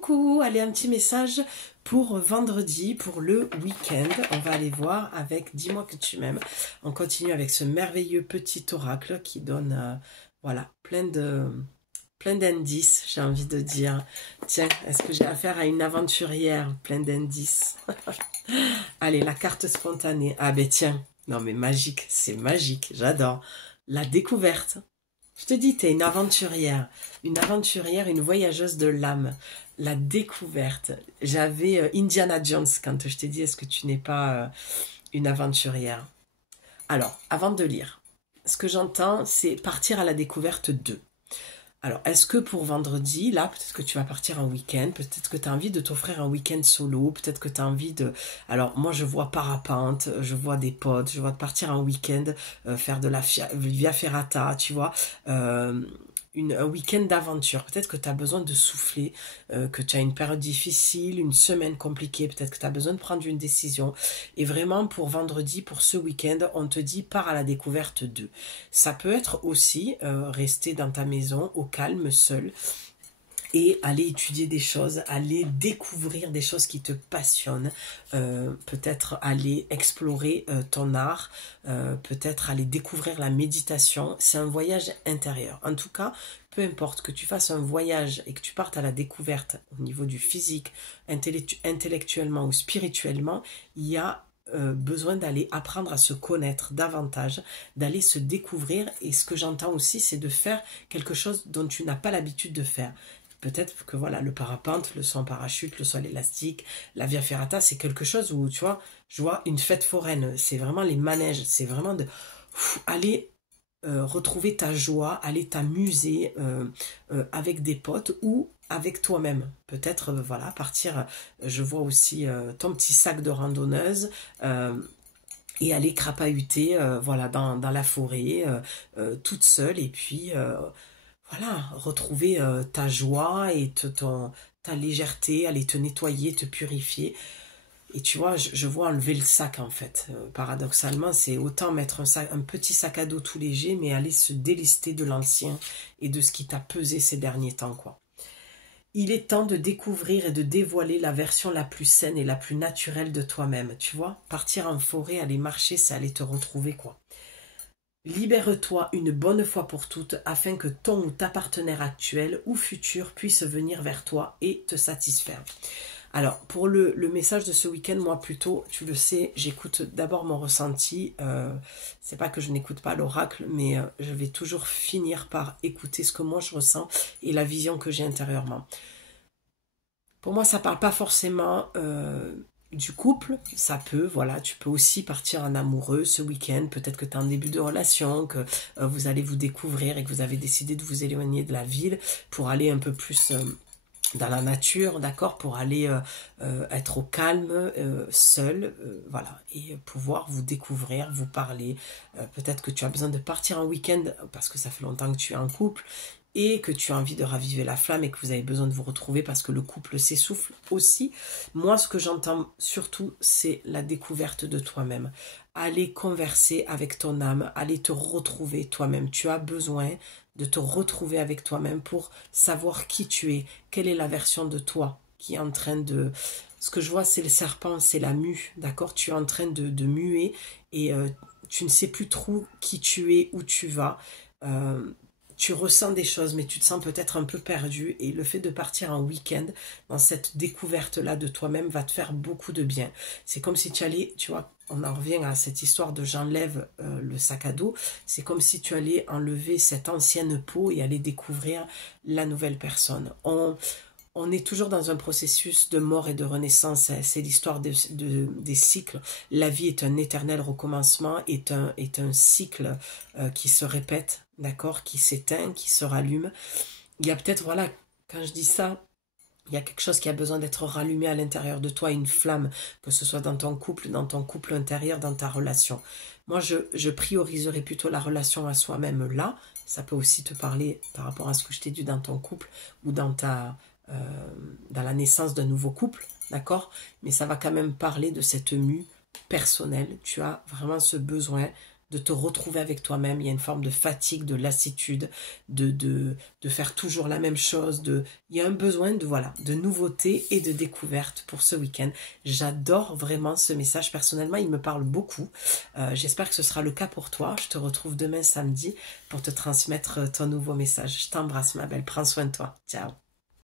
Coucou, allez, un petit message pour vendredi, pour le week-end. On va aller voir avec Dis-moi que tu m'aimes. On continue avec ce merveilleux petit oracle qui donne, voilà, plein d'indices, j'ai envie de dire. Tiens, est-ce que j'ai affaire à une aventurière? Plein d'indices. Allez, la carte spontanée. Ah ben tiens, non mais magique, c'est magique, j'adore. La découverte. Je te dis, tu es une aventurière, une voyageuse de l'âme. La découverte. J'avais Indiana Jones quand je t'ai dit, est-ce que tu n'es pas une aventurière? Alors, avant de lire, ce que j'entends, c'est partir à la découverte d'eux. Alors, est-ce que pour vendredi, là, peut-être que tu vas partir en week-end, peut-être que tu as envie de t'offrir un week-end solo, peut-être que tu as envie de... Alors, moi, je vois parapente, je vois des potes, je vois de partir en week-end, faire de la via ferrata, tu vois, un week-end d'aventure. Peut-être que tu as besoin de souffler, que tu as une période difficile, une semaine compliquée, peut-être que tu as besoin de prendre une décision. Et vraiment, pour vendredi, pour ce week-end, on te dit pars à la découverte d'eux. Ça peut être aussi rester dans ta maison, au calme, seul, et aller étudier des choses, aller découvrir des choses qui te passionnent, peut-être aller explorer ton art, peut-être aller découvrir la méditation. C'est un voyage intérieur. En tout cas, peu importe que tu fasses un voyage et que tu partes à la découverte au niveau du physique, intellectuellement ou spirituellement, il y a besoin d'aller apprendre à se connaître davantage, d'aller se découvrir. Et ce que j'entends aussi, c'est de faire quelque chose dont tu n'as pas l'habitude de faire. Peut-être que voilà, le parapente, le saut en parachute, le saut à l'élastique, la via ferrata, c'est quelque chose où, tu vois, je vois une fête foraine. C'est vraiment les manèges, c'est vraiment de aller retrouver ta joie, aller t'amuser avec des potes ou avec toi-même. Peut-être, voilà, partir, je vois aussi ton petit sac de randonneuse, et aller crapahuter voilà, dans la forêt, toute seule, et puis voilà, retrouver ta joie et ta légèreté, aller te nettoyer, te purifier. Et tu vois, je vois enlever le sac en fait. Paradoxalement, c'est autant mettre un petit sac à dos tout léger, mais aller se délester de l'ancien et de ce qui t'a pesé ces derniers temps, quoi. Il est temps de découvrir et de dévoiler la version la plus saine et la plus naturelle de toi-même, tu vois. Partir en forêt, aller marcher, c'est aller te retrouver, quoi. Libère-toi une bonne fois pour toutes afin que ton ou ta partenaire actuel ou futur puisse venir vers toi et te satisfaire. Alors, pour le message de ce week-end, moi plutôt, tu le sais, j'écoute d'abord mon ressenti. C'est pas que je n'écoute pas l'oracle, mais je vais toujours finir par écouter ce que moi je ressens et la vision que j'ai intérieurement. Pour moi, ça parle pas forcément du couple, ça peut, voilà, tu peux aussi partir en amoureux ce week-end, peut-être que tu es en début de relation, que vous allez vous découvrir et que vous avez décidé de vous éloigner de la ville pour aller un peu plus dans la nature, d'accord, pour aller être au calme, seul, voilà, et pouvoir vous découvrir, vous parler. Peut-être que tu as besoin de partir en week-end parce que ça fait longtemps que tu es en couple et que tu as envie de raviver la flamme et que vous avez besoin de vous retrouver parce que le couple s'essouffle aussi. Moi, ce que j'entends surtout, c'est la découverte de toi-même. Aller converser avec ton âme, aller te retrouver toi-même. Tu as besoin de te retrouver avec toi-même pour savoir qui tu es, quelle est la version de toi qui est en train de... Ce que je vois, c'est le serpent, c'est la mue, d'accord? Tu es en train de muer et tu ne sais plus trop qui tu es, où tu vas. Tu ressens des choses, mais tu te sens peut-être un peu perdu. Et le fait de partir en week-end dans cette découverte-là de toi-même va te faire beaucoup de bien. C'est comme si tu allais, tu vois, on en revient à cette histoire de j'enlève le sac à dos. C'est comme si tu allais enlever cette ancienne peau et aller découvrir la nouvelle personne. On est toujours dans un processus de mort et de renaissance. C'est l'histoire des cycles. La vie est un éternel recommencement, est un cycle qui se répète, d'accord, qui s'éteint, qui se rallume. Il y a peut-être, voilà, quand je dis ça, il y a quelque chose qui a besoin d'être rallumé à l'intérieur de toi, une flamme, que ce soit dans ton couple intérieur, dans ta relation. Moi, je prioriserais plutôt la relation à soi-même là. Ça peut aussi te parler par rapport à ce que je t'ai dit dans ton couple ou dans la naissance d'un nouveau couple, d'accord? Mais ça va quand même parler de cette mue personnelle. Tu as vraiment ce besoin de te retrouver avec toi-même. Il y a une forme de fatigue, de lassitude, de faire toujours la même chose. Il y a un besoin de, voilà, de nouveauté et de découverte pour ce week-end. J'adore vraiment ce message. Personnellement, il me parle beaucoup. J'espère que ce sera le cas pour toi. Je te retrouve demain samedi pour te transmettre ton nouveau message. Je t'embrasse, ma belle. Prends soin de toi. Ciao.